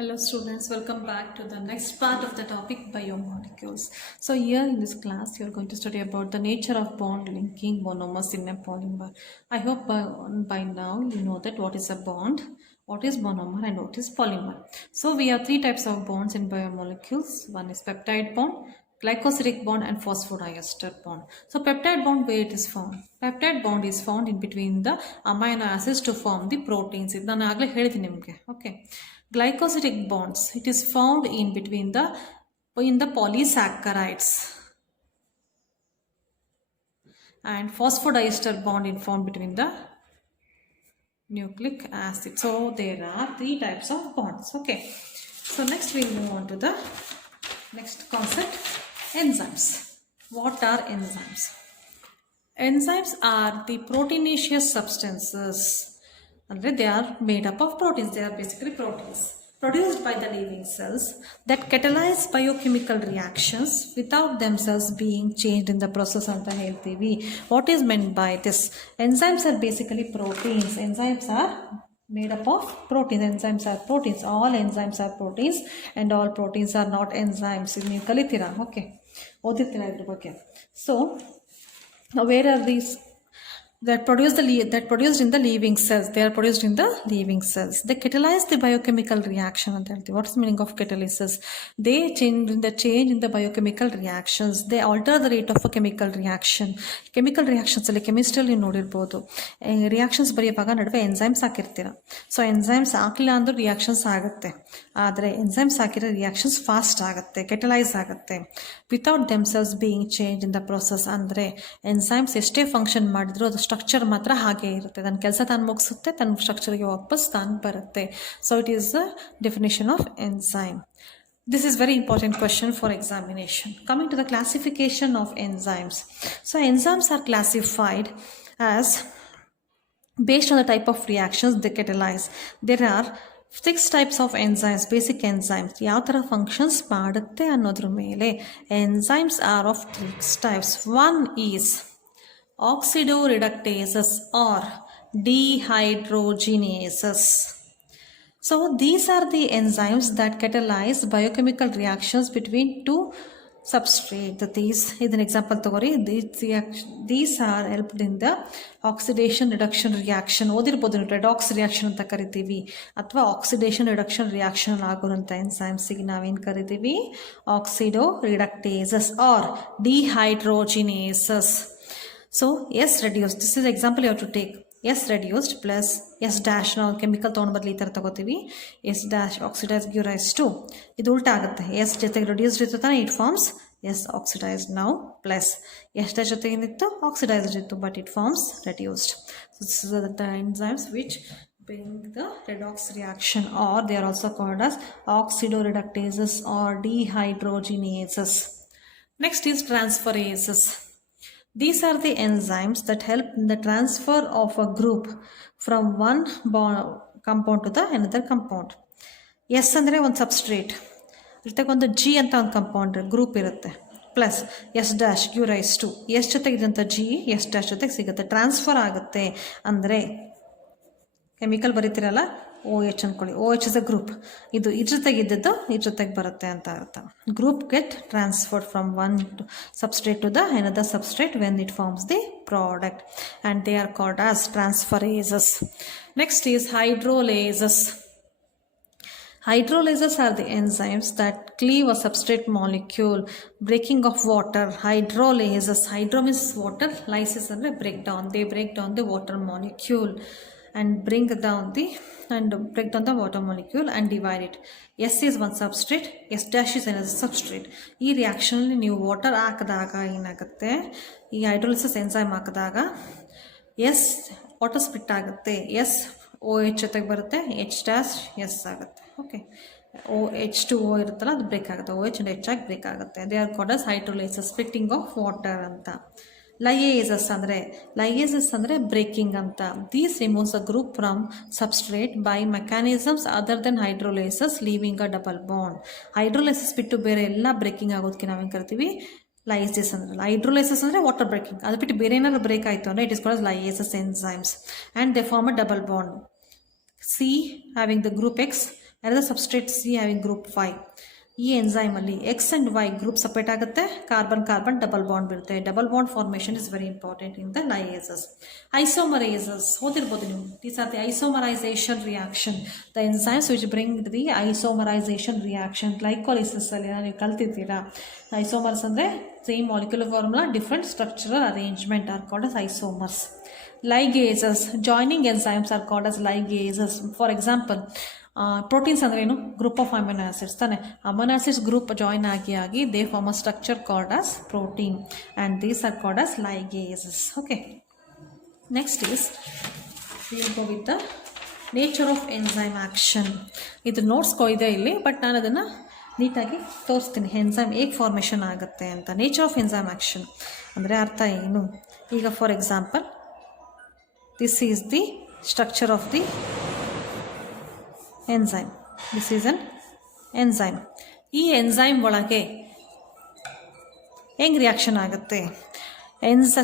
Hello students, welcome back to the next part of the topic biomolecules. So here in this class you are going to study about the nature of bond linking monomers in a polymer. I hope by now you know that what is a bond, what is monomer and what is polymer. So we have three types of bonds in biomolecules. One is peptide bond, glycosidic bond and phosphodiester bond. So peptide bond, where it is found? Peptide bond is found in between the amino acids to form the proteins. ನಾನು ಆಗಲೇ ಹೇಳಿದ್ದೀನಿ ನಿಮಗೆ. Okay. Glycosidic bonds, it is found in between the polysaccharides, and phosphodiester bond is found between the nucleic acid. So there are three types of bonds. Okay, so next we'll move on to the next concept, enzymes. What are enzymes? Enzymes are the proteinaceous substances. They are made up of proteins. They are basically proteins produced by the living cells that catalyze biochemical reactions without themselves being changed in the process of the healthy way. What is meant by this? Enzymes are basically proteins. Enzymes are made up of proteins. Enzymes are proteins. All enzymes are proteins and all proteins are not enzymes. ನೀವು ಕಲಿತೀರಾ? Okay. ಓದಿರ್ತೀರಾ ಇದ್ರ ಬಗ್ಗೆ. So where are these that produced in the living cells? They are produced in the living cells. They catalyze the biochemical reaction. What is the meaning of catalysis? They change in the biochemical reactions. They alter the rate of a chemical reaction. Chemical reactions ಅಲ್ಲಿ ಕೆಮಿಸ್ಟ್ರಿಯಲ್ಲಿ ನೋಡಿರ್ಬೋದು, ರಿಯಾಕ್ಷನ್ಸ್ ಬರೆಯುವಾಗ ನಡುವೆ ಎನ್ಸೈಮ್ಸ್ ಹಾಕಿರ್ತೀರ. So enzymes ಹಾಕಿಲ್ಲ ಅಂದ್ರೂ ರಿಯಾಕ್ಷನ್ಸ್ ಆಗುತ್ತೆ, ಆದರೆ ಎನ್ಸೈಮ್ಸ್ ಹಾಕಿರೋ ರಿಯಾಕ್ಷನ್ಸ್ ಫಾಸ್ಟ್ ಆಗುತ್ತೆ, ಕೆಟಲೈಸ್ ಆಗುತ್ತೆ, without themselves being change in the process. ಅಂದರೆ ಎನ್ಸೈಮ್ಸ್ ಎಷ್ಟೇ ಫಂಕ್ಷನ್ ಮಾಡಿದ್ರು ಅದು ಸ್ಟ್ರಕ್ಚರ್ ಮಾತ್ರ ಹಾಗೆ ಇರುತ್ತೆ, ತನ್ನ ಕೆಲಸ ತಾನು ಮುಗಿಸುತ್ತೆ, ತನ್ನ ಸ್ಟ್ರಕ್ಚರ್ಗೆ ವಾಪಸ್ ತಾನು ಬರುತ್ತೆ. So it is the definition of enzyme. This is very important question for examination. Coming to the classification of enzymes. So enzymes are classified as based on the type of reactions they catalyze. There are 6 types of enzymes, basic enzymes. ಯಾವ ಥರ ಫಂಕ್ಷನ್ಸ್ ಮಾಡುತ್ತೆ ಅನ್ನೋದ್ರ ಮೇಲೆ. Enzymes are of 6 types. One is oxidoreductases or dehydrogenases. So these are the enzymes that catalyze biochemical reactions between two substrates. These is an example ತಗೋರಿ. These are helped in the oxidation reduction reaction. ಓದಿರ್ಬೋದು, redox reaction ಅಂತ ಕರಿತೀವಿ, ಅಥವಾ oxidation reduction reaction ಆಗುವಂಥ ಎನ್ಸೈಮ್ಸಿಗೆ ನಾವೇನು ಕರಿತೀವಿ? ಆಕ್ಸಿಡೋ ರಿಡಕ್ಟೇಸಸ್ ಆರ್ ಡಿಹೈಡ್ರೋಜಿನೇಸಸ್. So S reduced, this is example you have to take. S reduced plus S dash, ನಾವು ಕೆಮಿಕಲ್ ತೊಗೊಂಡು ಬದಲು ಈ ಥರ ತಗೋತೀವಿ. S dash oxidized give rise to, ಇದು ಉಲ್ಟಾ ಆಗುತ್ತೆ. S ಜೊತೆಗೆ ರಿಡ್ಯೂಸ್ಡ್ ಇತ್ತು ತಾನೆ, it forms S oxidized now, plus S dash ಜೊತೆಗೆ ಏನಿತ್ತು? ಆಕ್ಸಿಡೈಸ್ಡ್ ಇತ್ತು, but it forms reduced. So this is the enzymes which bring the redox reaction, or they are also called as oxidoreductases or dehydrogenases. Next is transferases. These are the enzymes that help in the transfer of a group from one compound to the another compound. S ಅಂದರೆ ಒಂದು ಸಬ್ಸ್ಟ್ರೇಟ್ ಜೊತೆಗೆ ಒಂದು G ಅಂತ ಒಂದು compound group ಇರುತ್ತೆ, plus S dash give rise to, S ಜೊತೆಗೆ ಇದ್ದಂಥ G S dash ಜೊತೆಗೆ ಸಿಗುತ್ತೆ, ಟ್ರಾನ್ಸ್ಫರ್ ಆಗುತ್ತೆ. ಅಂದರೆ ಕೆಮಿಕಲ್ ಬರೀತಿರಲ್ಲ, OH ಅಂದ್ಕೊಳ್ಳಿ, OH ಇಸ್ ಅ ಗ್ರೂಪ್, ಇದು ಇದ್ರ ಜೊತೆಗೆ ಇದ್ದದ್ದು ಇದ್ರ ಜೊತೆಗೆ ಬರುತ್ತೆ ಅಂತ ಅರ್ಥ. Group get transferred from one substrate to the another substrate when it forms the product, and they are called as transferases. Next is hydrolases. Hydrolases are the enzymes that cleave a substrate molecule, breaking of water. Hydrolases, hydro means water, lysis ಅಂದರೆ break down. They break down the water molecule and break down the water molecule and divide it. S is one substrate, S dash is another substrate. ಈ ರಿಯಾಕ್ಷನಲ್ಲಿ ನೀವು ವಾಟರ್ ಹಾಕಿದಾಗ ಏನಾಗುತ್ತೆ? ಈ hydrolysis enzyme ಹಾಕಿದಾಗ S water split ಆಗುತ್ತೆ, S OH ಜೊತೆಗೆ ಬರುತ್ತೆ, H dash S ಆಗುತ್ತೆ. ಓಕೆ, H2O ಇರುತ್ತಲ್ಲ, ಅದು ಬ್ರೇಕ್ ಆಗುತ್ತೆ, OH and H ಆಗಿ ಬ್ರೇಕ್ ಆಗುತ್ತೆ. They are called as hydrolysis, splitting of water ಅಂತ. ಲೈಯೇಸಸ್ ಅಂದರೆ ಬ್ರೇಕಿಂಗ್ ಅಂತ. These removes a group from substrate by mechanisms other than hydrolases, leaving a double bond. Hydrolases ಬಿಟ್ಟು ಬೇರೆ ಎಲ್ಲ ಬ್ರೇಕಿಂಗ್ ಆಗೋದಕ್ಕೆ ನಾವೇನು ಕರಿತೀವಿ? ಲೈಸೇಸ್ ಅಂದ್ರೆ. ಹೈಡ್ರೋಲೈಸಸ್ ಅಂದರೆ ವಾಟರ್ ಬ್ರೇಕಿಂಗ್, ಅದು ಬಿಟ್ಟು ಬೇರೆ ಏನಾದ್ರು ಬ್ರೇಕ್ ಆಯಿತು ಅಂದರೆ it is called lyases enzymes, and they form a double bond. C having the group X another substrate C having group Y. ಈ ಎಂಜೈಮಲ್ಲಿ X and Y group separate ಆಗುತ್ತೆ, ಕಾರ್ಬನ್ ಕಾರ್ಬನ್ ಡಬಲ್ ಬಾಂಡ್ ಬರುತ್ತೆ. Double bond formation is very important in the lyases. Isomerases ಓದಿರ್ಬೋದು ನೀವು. These are the isomerization reaction, the enzymes which bring the isomerization reaction. Glycolysis ಅಲ್ಲಿ ನೀವು ಕಲ್ತಿದ್ದೀರಾ. Isomers ಅಂದರೆ same molecular formula, different structural arrangement are called as isomers. Ligases, joining enzymes are called as ligases. For example, proteins ಅಂದ್ರೆ ಏನು? Group of amino acids ತಾನೆ. Amino acids group join ಆಗಿ they form a structure called as protein and these are called as ligases. Okay, next is will go with the nature of enzyme action. ಇದು ನೋಟ್ಸ್ಕೋ ಇದೆ ಇಲ್ಲಿ, ಬಟ್ ನಾನು ಅದನ್ನು ನೀಟಾಗಿ ತೋರಿಸ್ತೀನಿ ಎನ್ಸೈಮ್ ಹೇಗೆ ಫಾರ್ಮೇಷನ್ ಆಗುತ್ತೆ ಅಂತ. ನೇಚರ್ ಆಫ್ ಎನ್ಸೈಮ್ ಆ್ಯಕ್ಷನ್ ಅಂದರೆ ಅರ್ಥ ಏನು? ಈಗ for example, this is the structure of the enzyme. This is an enzyme. ಈ ಎಂಜೈಮ್ ಒಳಗೆ ಹೆಂಗೆ ರಿಯಾಕ್ಷನ್ ಆಗುತ್ತೆ?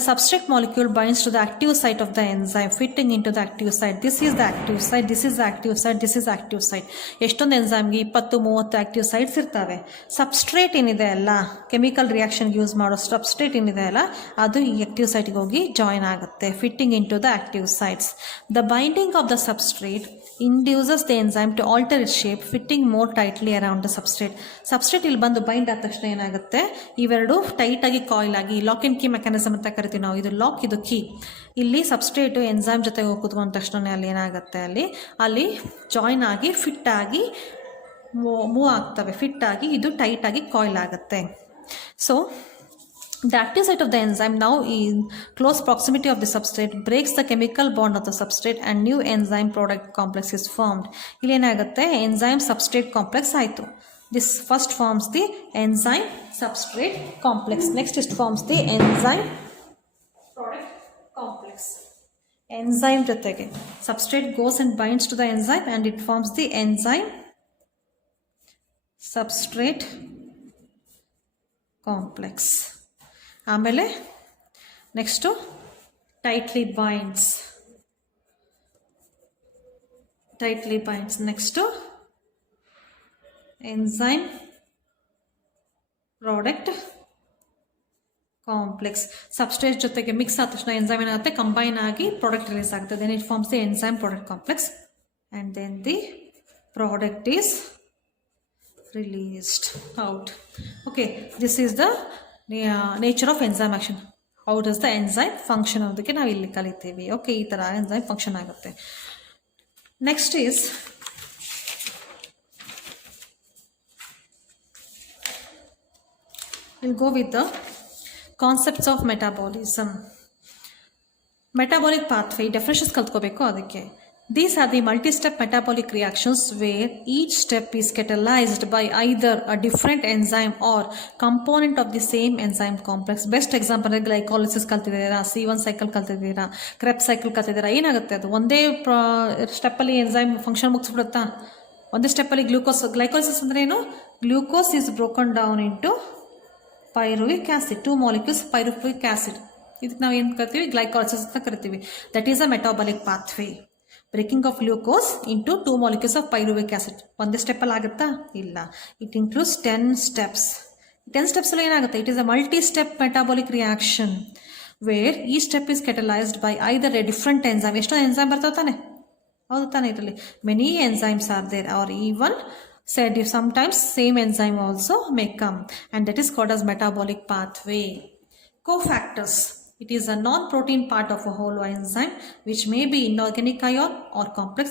Substrate molecule binds to the active site of the enzyme, fitting into the active site. This is the active site, this is the active site, this is the active site. ಎಷ್ಟೊಂದು ಎಂಜೈಮ್ಗೆ 20-30 active sites ಇರ್ತವೆ. Substrate ಏನಿದೆ ಅಲ್ಲ, chemical ರಿಯಾಕ್ಷನ್ಗೆ use ಮಾಡೋ substrate ಏನಿದೆ ಅಲ್ಲ, ಅದು ಈ ಆಕ್ಟಿವ್ ಸೈಟ್ಗೆ ಹೋಗಿ ಜಾಯಿನ್ ಆಗುತ್ತೆ, fitting into the active sites. The binding of the substrate induces the enzyme to alter its shape, fitting more tightly around the substrate. Substrate ಇಲ್ಲಿ ಬಂದು ಬೈಂಡ್ ಆದ ತಕ್ಷಣ ಏನಾಗುತ್ತೆ? ಇವೆರಡು ಟೈಟಾಗಿ ಕಾಯಿಲ್ ಆಗಿ, ಲಾಕ್ ಆ್ಯಂಡ್ ಕೀ ಮೆಕ್ಯಾನಿಸಮ್ ಅಂತ ಕರಿತೀವಿ ನಾವು. ಇದು ಲಾಕ್, ಇದು ಕೀ. ಇಲ್ಲಿ ಸಬ್ಸ್ಟ್ರೇಟು ಎಂಜೈಮ್ ಜೊತೆಗೆ ಹೋಗಿ ಕೂತ್ಕೊಂಡ ತಕ್ಷಣ ಅಲ್ಲಿ ಏನಾಗುತ್ತೆ? ಅಲ್ಲಿ ಜಾಯಿನ್ ಆಗಿ ಫಿಟ್ ಆಗಿ ಮೂವ್ ಆಗ್ತವೆ. ಫಿಟ್ ಆಗಿ ಇದು ಟೈಟಾಗಿ ಕಾಯಿಲ್ ಆಗುತ್ತೆ. So the active site of the enzyme, now in close proximity of the substrate, breaks the chemical bond of the substrate and new enzyme product complex is formed. ಇಲ್ಲಿ ಏನಾಗುತ್ತೆ? enzyme substrate complex ಆಯಿತು. This first forms the enzyme substrate complex. Next it forms the enzyme product complex. Enzyme ಜೊತೆಗೆ substrate goes and binds to the enzyme and it forms the enzyme substrate complex. ಆಮೇಲೆ next tightly binds. Next enzyme product complex. Substrate ಜೊತೆಗೆ mix ಆದ ತಕ್ಷಣ enzyme ಏನಾಗುತ್ತೆ? Combine ಆಗಿ product release ಆಗುತ್ತೆ. Then it forms the enzyme product complex and then the product is released out. Okay, this is the nature of enzyme action. How does the enzyme function ಅನ್ನೋದಕ್ಕೆ ನಾವು ಇಲ್ಲಿ ಕಲಿತೀವಿ. ಓಕೆ, ಈ ಥರ enzyme function ಆಗುತ್ತೆ. Next is we'll go with the concepts of metabolism. Metabolic pathway definitions ಕಲ್ತ್ಕೋಬೇಕು ಅದಕ್ಕೆ. These are the multi-step metabolic reactions where each step is catalyzed by either a different enzyme or component of the same enzyme complex. Best example glycolysis ಕಲ್ತಿದ್ದೀರಾ, C1 cycle ಕಲ್ತಿದ್ದೀರಾ, Krebs cycle ಕಲ್ತಿದ್ದೀರಾ. ಏನಾಗುತ್ತೆ? ಅದು ಒಂದೇ ಸ್ಟೆಪ್ಪಲ್ಲಿ enzyme function ಮುಗಿಸ್ಬಿಡುತ್ತಾ? ಒಂದೇ ಸ್ಟೆಪ್ಪಲ್ಲಿ ಗ್ಲೈಕೋಲಿಸಿಸ್ ಅಂದರೆ ಏನು? Glucose is broken down into pyruvic acid, 2 molecules pyruvic acid. ಇದಕ್ಕೆ ನಾವು ಏನು ಕರಿತೀವಿ? ಗ್ಲೈಕೋಲಿಸಿಸ್ ಅಂತ ಕರಿತೀವಿ. That is a metabolic pathway. Breaking of glucose into 2 molecules of pyruvic acid. ಒಂದೇ ಸ್ಟೆಪ್ಪಲ್ಲಿ ಆಗುತ್ತಾ? ಇಲ್ಲ. ಇಟ್ ಇನ್ಕ್ಲೂಡ್ಸ್ 10 steps. 10 ಸ್ಟೆಪ್ಸಲ್ಲಿ ಏನಾಗುತ್ತೆ? It is a multi step metabolic reaction where ಈ step is catalysed by either a different enzyme. ಎಷ್ಟೋ enzyme ಬರ್ತಾವೆ ತಾನೆ? ಹೌದು ತಾನೆ? ಇದರಲ್ಲಿ many enzymes are there are even said if sometimes same enzyme also may come and that is called as metabolic pathway. Cofactors. It is a non-protein part of a whole enzyme which may be inorganic ion or complex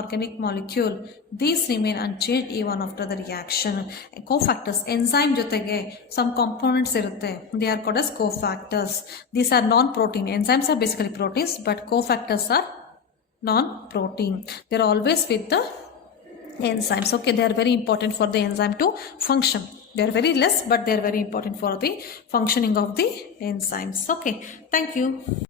organic molecule. These remain unchanged even after the reaction. Cofactors, enzyme ಜೊತೆಗೆ some components ಇರುತ್ತೆ. They are called as cofactors. These are non-protein. Enzymes are basically proteins, but cofactors are non-protein. They are always with the enzymes. Okay, they are very important for the enzyme to function. They are very less, but they are very important for the functioning of the enzymes. Okay, thank you.